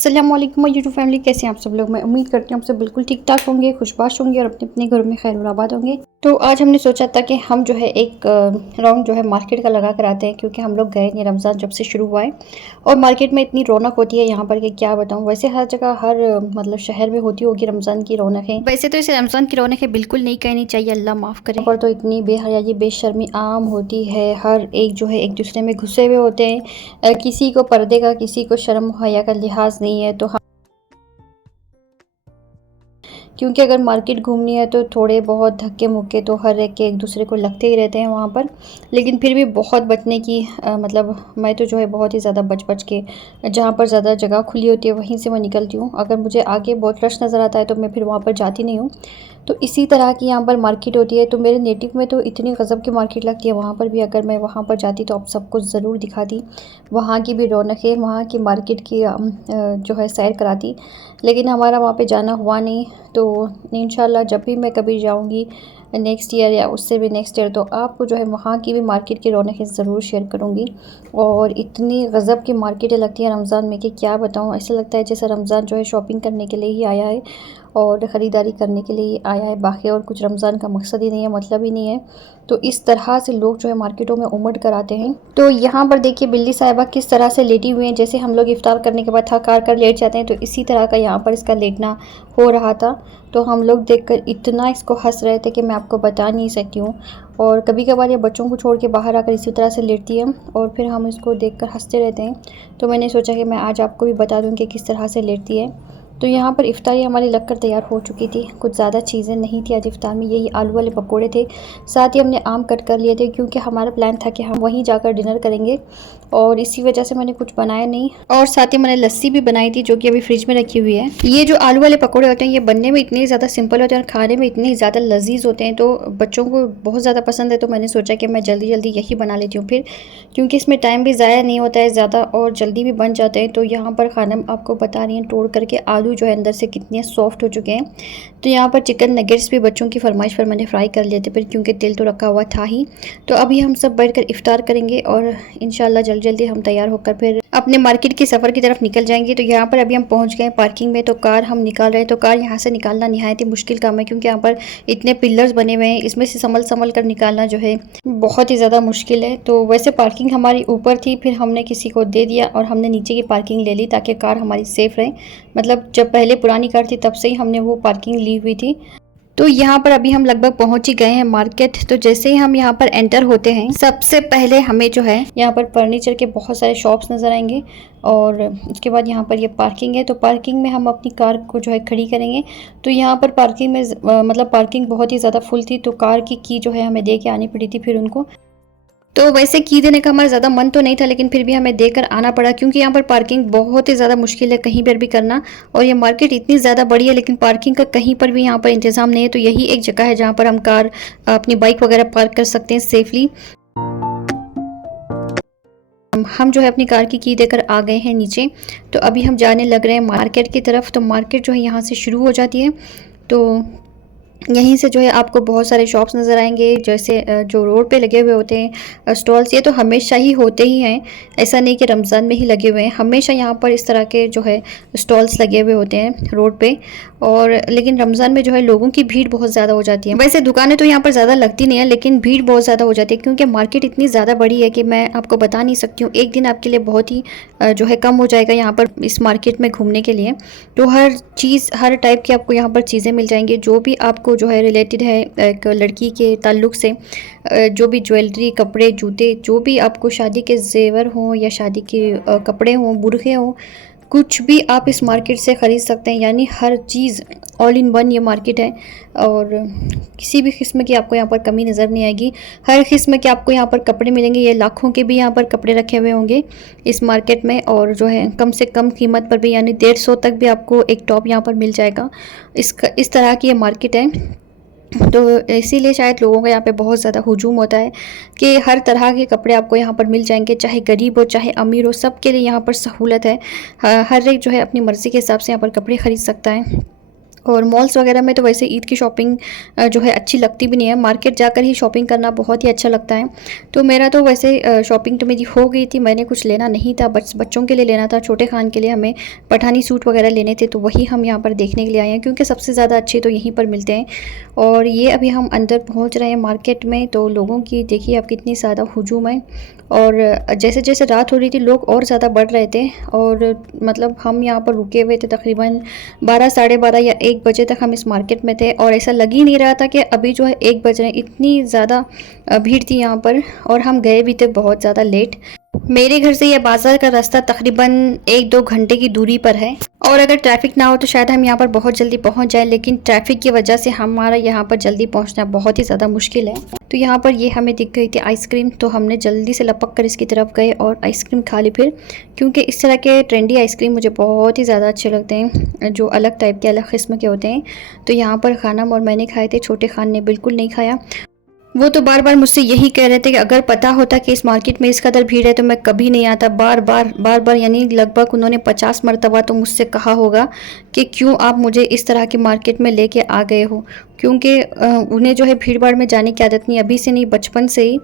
अस्सलाम वालेकुम YouTube family, कैसे हैं आप सब लोग। मैं उम्मीद करती हूँ आप सब बिल्कुल ठीक ठाक होंगे, खुशबाश होंगे और अपने अपने घरों में खैर और आबाद होंगे। तो आज हमने सोचा था कि हम जो है एक राउंड जो है मार्केट का लगा कर आते हैं, क्योंकि हम लोग गए नहीं रमज़ान जब से शुरू हुआ है और मार्केट में इतनी रौनक होती है यहाँ पर कि क्या बताऊँ। वैसे हर जगह हर मतलब शहर में होती होगी रमज़ान की रौनकें, वैसे तो इसे रमज़ान की रौनकें बिल्कुल नहीं कहनी चाहिए, अल्लाह माफ़ करे। पर तो इतनी बेहयाई बेशर्मी आम होती है, हर एक जो है एक दूसरे में घुसे हुए होते हैं। किसी को पर्दे का, किसी को शर्म हया का लिहाज नहीं है। तो क्योंकि अगर मार्केट घूमनी है तो थोड़े बहुत धक्के मुक्के तो हर एक दूसरे को लगते ही रहते हैं वहाँ पर। लेकिन फिर भी बहुत बचने की मतलब मैं तो जो है बहुत ही ज़्यादा बच के, जहाँ पर ज़्यादा जगह खुली होती है वहीं से मैं निकलती हूँ। अगर मुझे आगे बहुत रश नज़र आता है तो मैं फिर वहाँ पर जाती नहीं हूँ। तो इसी तरह की यहाँ पर मार्केट होती है। तो मेरे नेटिव में तो इतनी गज़ब की मार्केट लगती है, वहाँ पर भी अगर मैं वहाँ पर जाती तो आप सबको ज़रूर दिखाती, वहाँ की भी रौनकें, वहाँ की मार्केट की जो है सैर कराती। लेकिन हमारा वहाँ पे जाना हुआ नहीं। तो इंशाल्लाह जब भी मैं कभी जाऊँगी नेक्स्ट ईयर या उससे भी नेक्स्ट ईयर, तो आपको जो है वहाँ की भी मार्केट की रौनकें ज़रूर शेयर करूँगी। और इतनी गज़ब की मार्केटें लगती हैं रमज़ान में कि क्या बताऊँ। ऐसा लगता है जैसे रमज़ान जो है शॉपिंग करने के लिए ही आया है और ख़रीदारी करने के लिए ही आया है, बाकी और कुछ रमज़ान का मकसद ही नहीं है, मतलब ही नहीं है। तो इस तरह से लोग जो है मार्केटों में उमड़ कर आते हैं। तो यहाँ पर देखिए बिल्ली साहिबा किस तरह से लेटी हुई हैं, जैसे हम लोग इफ्तार करने के बाद थक हार कर लेट जाते हैं, तो इसी तरह का यहाँ पर इसका लेटना हो रहा था। तो हम लोग देखकर इतना इसको हंस रहे थे कि मैं आपको बता नहीं सकती हूँ। और कभी कभार ये बच्चों को छोड़ के बाहर आकर इसी तरह से लेटती है और फिर हम इसको देखकर हंसते रहते हैं। तो मैंने सोचा कि मैं आज आपको भी बता दूँ कि किस तरह से लेटती है। तो यहाँ पर इफ्तारी हमारी लगकर तैयार हो चुकी थी। कुछ ज़्यादा चीज़ें नहीं थी आज इफ्तार में, यही आलू वाले पकोड़े थे। साथ ही हमने आम कट कर लिए थे, क्योंकि हमारा प्लान था कि हम वहीं जाकर डिनर करेंगे और इसी वजह से मैंने कुछ बनाया नहीं। और साथ ही मैंने लस्सी भी बनाई थी, जो कि अभी फ्रिज में रखी हुई है। ये जो आलू वाले पकोड़े होते हैं ये बनने में इतने ज़्यादा सिंपल होते हैं और खाने में इतने ज़्यादा लजीज होते हैं, तो बच्चों को बहुत ज़्यादा पसंद है। तो मैंने सोचा कि मैं जल्दी जल्दी यही बना लेती हूँ फिर, क्योंकि इसमें टाइम भी ज़ाया नहीं होता है ज़्यादा और जल्दी भी बन जाते हैं। तो यहाँ पर खाना आपको बता रही हैं तोड़ करके आलू जो है अंदर से कितने सॉफ्ट हो चुके हैं। तो यहाँ पर चिकन नगेट्स भी बच्चों की फरमाइश पर मैंने फ्राई कर लिए थे फिर, क्योंकि तेल तो रखा हुआ था ही। तो अभी हम सब बैठकर इफ्तार करेंगे और इंशाल्लाह जल्दी जल्दी हम तैयार होकर फिर अपने मार्केट के सफ़र की तरफ निकल जाएंगे। तो यहाँ पर अभी हम पहुँच गए पार्किंग में, तो कार हम निकाल रहे हैं। तो कार यहाँ से निकालना निहायत ही मुश्किल काम है, क्योंकि यहाँ पर इतने पिलर्स बने हुए हैं, इसमें से संभल संभल कर निकालना जो है बहुत ही ज़्यादा मुश्किल है। तो वैसे पार्किंग हमारी ऊपर थी, फिर हमने किसी को दे दिया और हमने नीचे की पार्किंग ले ली, ताकि कार हमारी सेफ़ रहे। मतलब जब पहले पुरानी कार थी तब से ही हमने वो पार्किंग ली हुई थी। तो यहाँ पर अभी हम लगभग पहुंच ही गए हैं मार्केट। तो जैसे ही हम यहाँ पर एंटर होते हैं, सबसे पहले हमें जो है यहाँ पर फर्नीचर के बहुत सारे शॉप्स नज़र आएंगे और उसके बाद यहाँ पर ये पार्किंग है। तो पार्किंग में हम अपनी कार को जो है खड़ी करेंगे। तो यहाँ पर पार्किंग में मतलब पार्किंग बहुत ही ज़्यादा फुल थी, तो कार की जो है हमें दे के आनी पड़ी थी फिर उनको। तो वैसे की देने का हमारा ज़्यादा मन तो नहीं था, लेकिन फिर भी हमें देकर आना पड़ा, क्योंकि यहाँ पर पार्किंग बहुत ही ज़्यादा मुश्किल है कहीं पर भी करना। और ये मार्केट इतनी ज़्यादा बड़ी है, लेकिन पार्किंग का कहीं पर भी यहाँ पर इंतज़ाम नहीं है। तो यही एक जगह है जहाँ पर हम कार अपनी बाइक वगैरह पार्क कर सकते हैं सेफली। हम जो है अपनी कार की देकर आ गए हैं नीचे। तो अभी हम जाने लग रहे हैं मार्केट की तरफ। तो मार्केट जो है यहाँ से शुरू हो जाती है। तो यहीं से जो है आपको बहुत सारे शॉप्स नज़र आएंगे, जैसे जो रोड पे लगे हुए होते हैं स्टॉल्स। ये तो हमेशा ही होते ही हैं, ऐसा नहीं कि रमज़ान में ही लगे हुए हैं, हमेशा यहाँ पर इस तरह के जो है स्टॉल्स लगे हुए होते हैं रोड पे। और लेकिन रमज़ान में जो है लोगों की भीड़ बहुत ज़्यादा हो जाती है। वैसे दुकानें तो यहाँ पर ज़्यादा लगती नहीं है, लेकिन भीड़ बहुत ज़्यादा हो जाती है, क्योंकि मार्केट इतनी ज़्यादा बड़ी है कि मैं आपको बता नहीं सकती हूँ। एक दिन आपके लिए बहुत ही जो है कम हो जाएगा यहाँ पर इस मार्केट में घूमने के लिए। तो हर चीज़, हर टाइप की आपको यहाँ पर चीज़ें मिल जाएंगी, जो भी आपको जो है रिलेटेड है एक लड़की के ताल्लुक़ से, जो भी ज्वेलरी, कपड़े, जूते, जो भी आपको शादी के जेवर हों या शादी के कपड़े हों, बुरखे हों, कुछ भी आप इस मार्केट से ख़रीद सकते हैं। यानी हर चीज़ ऑल इन वन ये मार्केट है और किसी भी किस्म की आपको यहाँ पर कमी नज़र नहीं आएगी। हर किस्म के आपको यहाँ पर कपड़े मिलेंगे। ये लाखों के भी यहाँ पर कपड़े रखे हुए होंगे इस मार्केट में, और जो है कम से कम कीमत पर भी, यानी 150 तक भी आपको एक टॉप यहाँ पर मिल जाएगा। इस तरह की ये मार्केट है। तो इसीलिए शायद लोगों का यहाँ पे बहुत ज़्यादा हुजूम होता है कि हर तरह के कपड़े आपको यहाँ पर मिल जाएंगे, चाहे गरीब हो चाहे अमीर हो, सबके लिए यहाँ पर सहूलत है। हर एक जो है अपनी मर्ज़ी के हिसाब से यहाँ पर कपड़े ख़रीद सकता है। और मॉल्स वगैरह में तो वैसे ईद की शॉपिंग जो है अच्छी लगती भी नहीं है, मार्केट जाकर ही शॉपिंग करना बहुत ही अच्छा लगता है। तो मेरा तो वैसे शॉपिंग तो मेरी हो गई थी, मैंने कुछ लेना नहीं था, बच्चों के लिए लेना था, छोटे खान के लिए हमें पठानी सूट वगैरह लेने थे, तो वही हम यहाँ पर देखने के लिए आए हैं क्योंकि सबसे ज़्यादा अच्छे तो यहीं पर मिलते हैं। और ये अभी हम अंदर पहुँच रहे हैं मार्केट में, तो लोगों की देखिए अब कितनी ज़्यादा हुजूम है। और जैसे जैसे रात हो रही थी लोग और ज़्यादा बढ़ रहे थे, और मतलब हम यहाँ पर रुके हुए थे तकरीबन 12 साढ़े 12 या 1 बजे तक हम इस मार्केट में थे, और ऐसा लग ही नहीं रहा था कि अभी जो है 1 बज रहे हैं, इतनी ज़्यादा भीड़ थी यहाँ पर। और हम गए भी थे बहुत ज़्यादा लेट। मेरे घर से यह बाज़ार का रास्ता तकरीबन 1-2 घंटे की दूरी पर है, और अगर ट्रैफिक ना हो तो शायद हम यहाँ पर बहुत जल्दी पहुँच जाए, लेकिन ट्रैफिक की वजह से हमारा यहाँ पर जल्दी पहुँचना बहुत ही ज़्यादा मुश्किल है। तो यहाँ पर ये हमें दिख गई थी आइसक्रीम, तो हमने जल्दी से लपक कर इसकी तरफ गए और आइसक्रीम खा ली फिर, क्योंकि इस तरह के ट्रेंडी आइसक्रीम मुझे बहुत ही ज़्यादा अच्छे लगते हैं, जो अलग टाइप के अलग किस्म के होते हैं। तो यहाँ पर खानम और मैंने खाए थे, छोटे खान ने बिल्कुल नहीं खाया। वो तो बार बार मुझसे यही कह रहे थे कि अगर पता होता कि इस मार्केट में इस कदर भीड़ है तो मैं कभी नहीं आता। बार बार यानी लगभग उन्होंने 50 मरतबा तो मुझसे कहा होगा कि क्यों आप मुझे इस तरह की मार्केट में लेके आ गए हो, क्योंकि उन्हें जो है भीड़ भाड़ में जाने की आदत नहीं, अभी से नहीं बचपन से ही।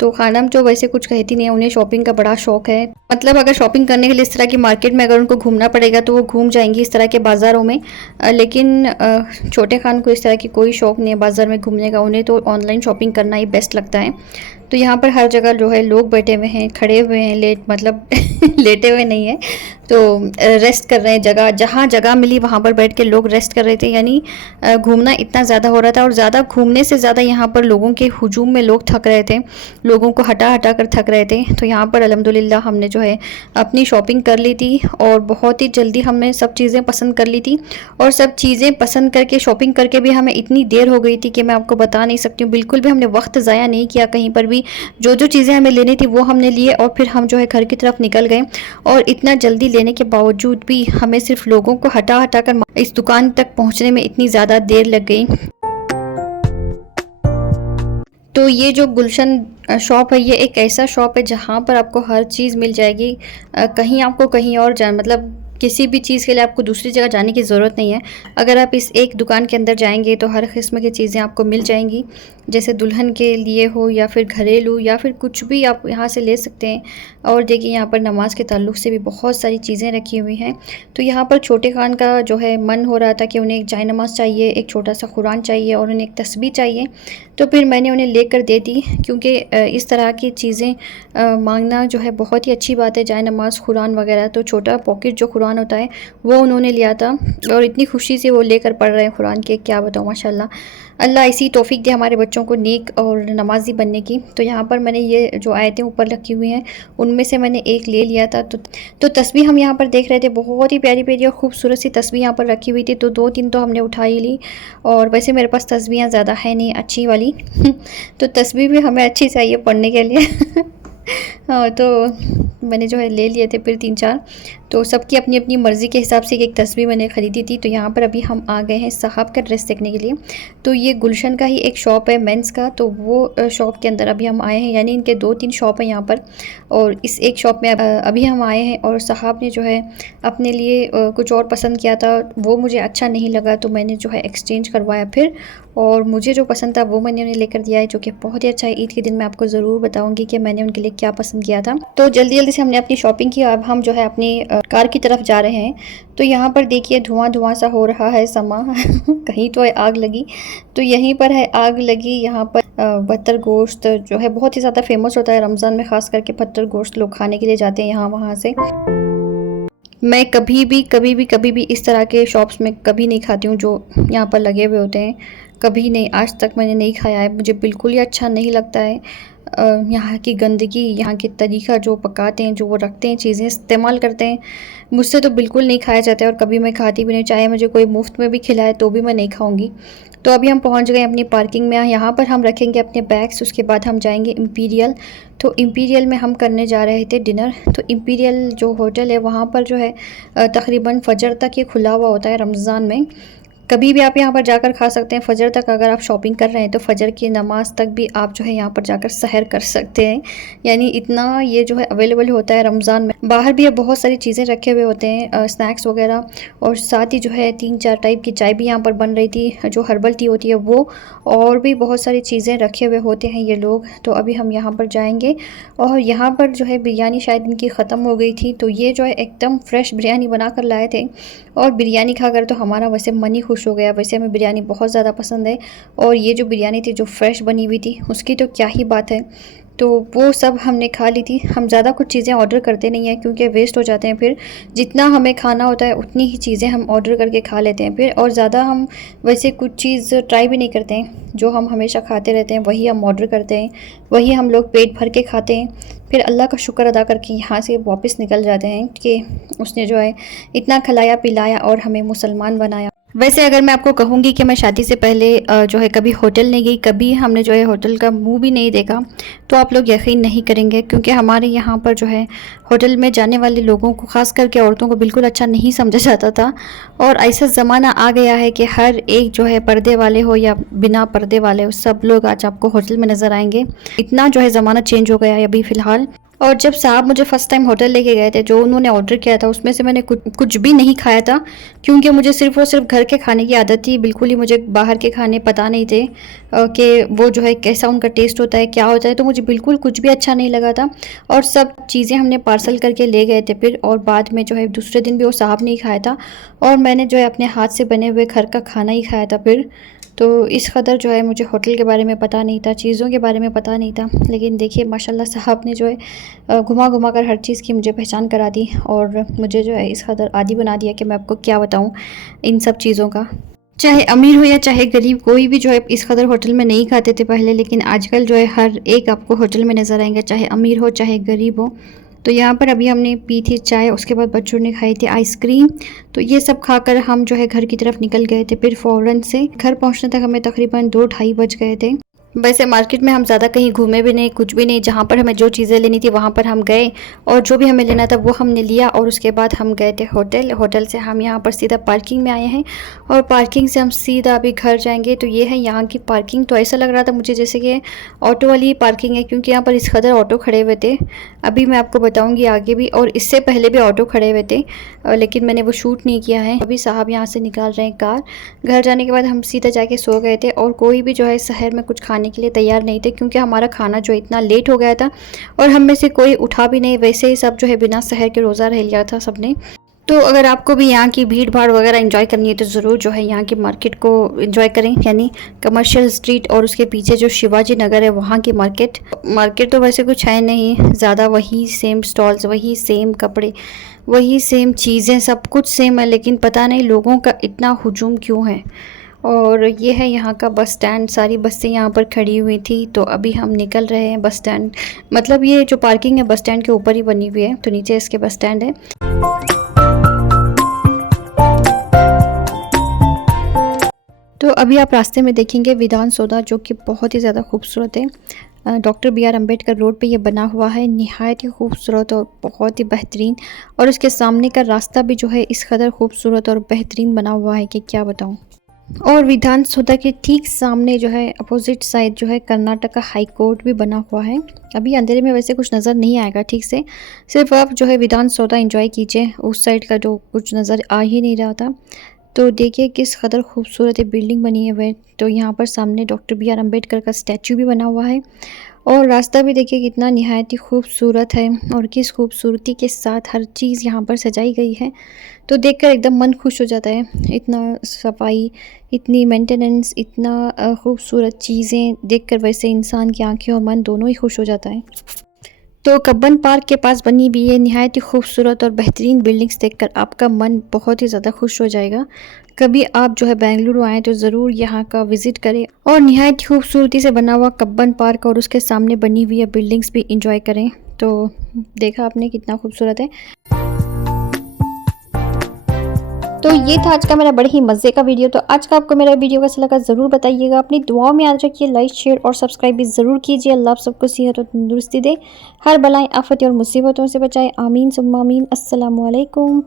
तो खानम जो वैसे कुछ कहती नहीं है, उन्हें शॉपिंग का बड़ा शौक है, मतलब अगर शॉपिंग करने के लिए इस तरह की मार्केट में अगर उनको घूमना पड़ेगा तो वो घूम जाएंगी इस तरह के बाज़ारों में। लेकिन छोटे खान को इस तरह की कोई शौक़ नहीं है बाज़ार में घूमने का, उन्हें तो ऑनलाइन शॉपिंग करना ही बेस्ट लगता है। तो यहाँ पर हर जगह जो है लोग बैठे हुए हैं, खड़े हुए हैं, मतलब लेटे हुए नहीं है, तो रेस्ट कर रहे हैं, जगह जहाँ जगह मिली वहाँ पर बैठ के लोग रेस्ट कर रहे थे। यानी घूमना इतना ज़्यादा हो रहा था, और ज़्यादा घूमने से ज़्यादा यहाँ पर लोगों के हुजूम में लोग थक रहे थे, लोगों को हटा हटा कर थक रहे थे। तो यहाँ पर अल्हम्दुलिल्लाह हमने जो है अपनी शॉपिंग कर ली थी, और बहुत ही जल्दी हमने सब चीज़ें पसंद कर ली थी। और सब चीज़ें पसंद करके शॉपिंग करके भी हमें इतनी देर हो गई थी कि मैं आपको बता नहीं सकती हूँ। बिल्कुल भी हमने वक्त ज़ाया नहीं किया कहीं पर भी, जो जो चीज़ें हमें लेनी थी वो हमने लिए, और फिर हम जो है घर की तरफ निकल गए। और इतना जल्दी लेने के बावजूद भी हमें सिर्फ लोगों को हटा हटा कर इस दुकान तक पहुंचने में इतनी ज़्यादा देर लग गई। तो ये जो गुलशन शॉप है, ये एक ऐसा शॉप है जहाँ पर आपको हर चीज़ मिल जाएगी। कहीं आपको कहीं और मतलब किसी भी चीज़ के लिए आपको दूसरी जगह जाने की ज़रूरत नहीं है। अगर आप इस एक दुकान के अंदर जाएंगे तो हर किस्म की चीज़ें आपको मिल जाएंगी, जैसे दुल्हन के लिए हो या फिर घरेलू या फिर कुछ भी आप यहाँ से ले सकते हैं। और देखिए यहाँ पर नमाज के ताल्लुक़ से भी बहुत सारी चीज़ें रखी हुई हैं। तो यहाँ पर छोटे खान का जो है मन हो रहा था कि उन्हें एक जाय नमाज़ चाहिए, एक छोटा सा कुरान चाहिए, और उन्हें एक तस्बीह चाहिए। तो फिर मैंने उन्हें लेकर दे दी, क्योंकि इस तरह की चीज़ें मांगना जो है बहुत ही अच्छी बात है। जाय नमाज़, कुरान वगैरह, तो छोटा पॉकेट जो कुरान होता है वो उन्होंने लिया था, और इतनी खुशी से वो लेकर पढ़ रहे हैं कुरान के, क्या बताऊँ माशाल्लाह। अल्लाह ऐसी तौफीक दे हमारे बच्चों को नेक और नमाजी बनने की। तो यहाँ पर मैंने ये जो आयतें ऊपर रखी हुई हैं उनमें से मैंने एक ले लिया था। तो तस्बीह हम यहाँ पर देख रहे थे, बहुत ही प्यारी प्यारी और खूबसूरत सी तस्बीह यहाँ पर रखी हुई थी। तो 2-3 तो हमने उठा ही ली, और वैसे मेरे पास तस्बीहें ज़्यादा है नहीं अच्छी वाली तो तस्बीह भी हमें अच्छी चाहिए पढ़ने के लिए हाँ, तो मैंने जो है ले लिए थे फिर 3-4। तो सबकी अपनी अपनी मर्ज़ी के हिसाब से एक तस्बीह मैंने ख़रीदी थी। तो यहाँ पर अभी हम आ गए हैं साहब का ड्रेस देखने के लिए। तो ये गुलशन का ही एक शॉप है मेंस का, तो वो शॉप के अंदर अभी हम आए हैं, यानी इनके 2-3 शॉप हैं यहाँ पर, और इस एक शॉप में अभी हम आए हैं। और साहब ने जो है अपने लिए कुछ और पसंद किया था, वो मुझे अच्छा नहीं लगा, तो मैंने जो है एक्सचेंज करवाया फिर, और मुझे जो पसंद था वो मैंने उन्हें लेकर दिया है, जो कि बहुत ही अच्छा है। ईद के दिन मैं आपको ज़रूर बताऊँगी कि मैंने उनके लिए क्या पसंद किया था। तो जल्दी जल्दी से हमने अपनी शॉपिंग की, अब हम जो है अपनी कार की तरफ जा रहे हैं। तो यहाँ पर देखिए धुआं धुआं सा हो रहा है समा कहीं तो है आग लगी, तो यहीं पर है आग लगी। यहाँ पर बहत्तर गोश्त जो है बहुत ही ज़्यादा फेमस होता है रमज़ान में, ख़ास करके बहत्तर गोश्त लोग खाने के लिए जाते हैं यहाँ वहाँ से। मैं कभी भी इस तरह के शॉप्स में कभी नहीं खाती हूँ जो यहाँ पर लगे हुए होते हैं, कभी नहीं, आज तक मैंने नहीं खाया है, मुझे बिल्कुल ही अच्छा नहीं लगता है। यहाँ की गंदगी, यहाँ के तरीक़ा जो पकाते हैं, जो वो रखते हैं, चीज़ें इस्तेमाल करते हैं, मुझसे तो बिल्कुल नहीं खाया जाता है, और कभी मैं खाती भी नहीं। चाहे मुझे कोई मुफ्त में भी खिलाए तो भी मैं नहीं खाऊंगी। तो अभी हम पहुँच गए अपनी पार्किंग में, यहाँ पर हम रखेंगे अपने बैग्स, उसके बाद हम जाएंगे इम्पीरियल। तो इम्पीरियल में हम करने जा रहे थे डिनर। तो इम्पीरियल जो होटल है वहाँ पर जो है तकरीबन फ़जर तक ये खुला हुआ होता है रमज़ान में। कभी भी आप यहाँ पर जाकर खा सकते हैं। फजर तक अगर आप शॉपिंग कर रहे हैं तो फजर की नमाज तक भी आप जो है यहाँ पर जाकर सहर कर सकते हैं। यानी इतना ये जो है अवेलेबल होता है रमज़ान में। बाहर भी अब बहुत सारी चीज़ें रखे हुए होते हैं, स्नैक्स वगैरह, और साथ ही जो है 3-4 टाइप की चाय भी यहाँ पर बन रही थी, जो हर्बल टी होती है वो, और भी बहुत सारी चीज़ें रखे हुए होते हैं ये लोग। तो अभी हम यहाँ पर जाएंगे, और यहाँ पर जो है बिरयानी शायद इनकी ख़त्म हो गई थी, तो ये जो है एकदम फ्रेश बिरयानी बना कर लाए थे। और बिरयानी खाकर तो हमारा वैसे मन ही खुश हो गया। वैसे हमें बिरयानी बहुत ज़्यादा पसंद है, और ये जो बिरयानी थी जो फ्रेश बनी हुई थी उसकी तो क्या ही बात है। तो वो सब हमने खा ली थी। हम ज़्यादा कुछ चीज़ें ऑर्डर करते नहीं हैं क्योंकि वेस्ट हो जाते हैं फिर। जितना हमें खाना होता है उतनी ही चीज़ें हम ऑर्डर करके खा लेते हैं फिर, और ज़्यादा हम वैसे कुछ चीज़ ट्राई भी नहीं करते हैं। जो हम हमेशा खाते रहते हैं वही हम ऑर्डर करते हैं, वही हम लोग पेट भर के खाते हैं। फिर अल्लाह का शुक्र अदा करके यहाँ से वापस निकल जाते हैं कि उसने जो है इतना खिलाया पिलाया और हमें मुसलमान बनाया। वैसे अगर मैं आपको कहूँगी कि मैं शादी से पहले जो है कभी होटल नहीं गई, कभी हमने जो है होटल का मुंह भी नहीं देखा, तो आप लोग यकीन नहीं करेंगे, क्योंकि हमारे यहाँ पर जो है होटल में जाने वाले लोगों को, ख़ास करके औरतों को, बिल्कुल अच्छा नहीं समझा जाता था। और ऐसा ज़माना आ गया है कि हर एक जो है पर्दे वाले हो या बिना पर्दे वाले हो, सब लोग आज आपको होटल में नज़र आएंगे। इतना जो है ज़माना चेंज हो गया है अभी फ़िलहाल। और जब साहब मुझे फ़र्स्ट टाइम होटल लेके गए थे, जो उन्होंने ऑर्डर किया था उसमें से मैंने कुछ भी नहीं खाया था, क्योंकि मुझे सिर्फ़ और सिर्फ घर के खाने की आदत थी। बिल्कुल ही मुझे बाहर के खाने पता नहीं थे कि वो जो है कैसा उनका टेस्ट होता है, क्या होता है। तो मुझे बिल्कुल कुछ भी अच्छा नहीं लगा था, और सब चीज़ें हमने पार्सल करके ले गए थे फिर। और बाद में जो है दूसरे दिन भी वो साहब नहीं खाया था, और मैंने जो है अपने हाथ से बने हुए घर का खाना ही खाया था फिर। तो इस कदर जो है मुझे होटल के बारे में पता नहीं था, चीज़ों के बारे में पता नहीं था। लेकिन देखिए माशाल्लाह साहब ने जो है घुमा घुमा कर हर चीज़ की मुझे पहचान करा दी, और मुझे जो है इस कदर आदी बना दिया कि मैं आपको क्या बताऊं इन सब चीज़ों का। चाहे अमीर हो या चाहे गरीब, कोई भी जो है इस कदर होटल में नहीं खाते थे पहले, लेकिन आजकल जो है हर एक आपको होटल में नज़र आएंगे, चाहे अमीर हो चाहे गरीब हो। तो यहाँ पर अभी हमने पी थी चाय, उसके बाद बच्चों ने खाई थी आइसक्रीम। तो ये सब खाकर हम जो है घर की तरफ निकल गए थे। फिर फ़ौरन से घर पहुँचने तक हमें तकरीबन 2-2:30 बज गए थे। वैसे मार्केट में हम ज़्यादा कहीं घूमे भी नहीं, कुछ भी नहीं। जहाँ पर हमें जो चीज़ें लेनी थी वहाँ पर हम गए, और जो भी हमें लेना था वो हमने लिया, और उसके बाद हम गए थे होटल। होटल से हम यहाँ पर सीधा पार्किंग में आए हैं, और पार्किंग से हम सीधा अभी घर जाएंगे। तो ये है यहाँ की पार्किंग। तो ऐसा लग रहा था मुझे जैसे कि ऑटो वाली पार्किंग है, क्योंकि यहाँ पर इस कदर ऑटो खड़े हुए थे। अभी मैं आपको बताऊँगी आगे भी, और इससे पहले भी ऑटो खड़े हुए थे, लेकिन मैंने वो शूट नहीं किया है। अभी साहब यहाँ से निकाल रहे हैं कार। घर जाने के बाद हम सीधा जाके सो गए थे, और कोई भी जो है शहर में कुछ खाने के लिए तैयार नहीं थे, क्योंकि हमारा खाना जो इतना लेट हो गया था, और हम में से कोई उठा भी नहीं। वैसे ही सब जो है बिना शहर के रोज़ा रह लिया था सबने। तो अगर आपको भी यहाँ की भीड़ भाड़ वगैरह एंजॉय करनी है तो ज़रूर जो है यहाँ की मार्केट को एंजॉय करें, यानी कमर्शियल स्ट्रीट और उसके पीछे जो शिवाजी नगर है वहाँ की मार्केट तो वैसे कुछ है नहीं ज़्यादा, वही सेम स्टॉल्स, वही सेम कपड़े, वही सेम चीज़ें, सब कुछ सेम है। लेकिन पता नहीं लोगों का इतना हुजूम क्यों है। और ये है यहाँ का बस स्टैंड, सारी बसें यहाँ पर खड़ी हुई थी। तो अभी हम निकल रहे हैं बस स्टैंड, मतलब ये जो पार्किंग है बस स्टैंड के ऊपर ही बनी हुई है, तो नीचे इसके बस स्टैंड है। तो अभी आप रास्ते में देखेंगे विधान सौदा, जो कि बहुत ही ज़्यादा खूबसूरत है। Doctor B R Ambedkar road पे ये बना हुआ है, निहायत ही खूबसूरत और बहुत ही बेहतरीन। और उसके सामने का रास्ता भी जो है इस कदर खूबसूरत और बेहतरीन बना हुआ है कि क्या बताऊँ। और विधान सौदा के ठीक सामने जो है अपोजिट साइड जो है कर्नाटका हाई कोर्ट भी बना हुआ है। अभी अंधेरे में वैसे कुछ नज़र नहीं आएगा ठीक से, सिर्फ आप जो है विधान सौदा एंजॉय कीजिए, उस साइड का जो कुछ नज़र आ ही नहीं रहा था। तो देखिए किस कदर खूबसूरत बिल्डिंग बनी है वह। तो यहाँ पर सामने डॉक्टर बी आर अम्बेडकर का स्टैचू भी बना हुआ है, और रास्ता भी देखिए कितना निहायत ही खूबसूरत है, और किस खूबसूरती के साथ हर चीज़ यहाँ पर सजाई गई है। तो देखकर एकदम मन खुश हो जाता है। इतना सफाई, इतनी मेंटेनेंस, इतना खूबसूरत चीज़ें देखकर वैसे इंसान की आंखें और मन दोनों ही खुश हो जाता है। तो कब्बन पार्क के पास बनी भी ये निहायत ही खूबसूरत और बेहतरीन बिल्डिंग्स देखकर आपका मन बहुत ही ज़्यादा खुश हो जाएगा। कभी आप जो है बेंगलुरु आएँ तो ज़रूर यहाँ का विज़िट करें, और निहायत खूबसूरती से बना हुआ कब्बन पार्क और उसके सामने बनी हुई बिल्डिंग्स भी इंजॉय करें। तो देखा आपने कितना खूबसूरत है। तो ये था आज का मेरा बड़े ही मज़े का वीडियो। तो आज का आपको मेरा वीडियो कैसा लगा ज़रूर बताइएगा। अपनी दुआओं में याद रखिए, लाइक शेयर और सब्सक्राइब भी ज़रूर कीजिए। अल्लाह आप सबको सेहत और तंदुरुस्ती दे, हर बलाएं आफत और मुसीबतों से बचाए। आमीन सुम्मा आमीन। अस्सलामु अलैकुम।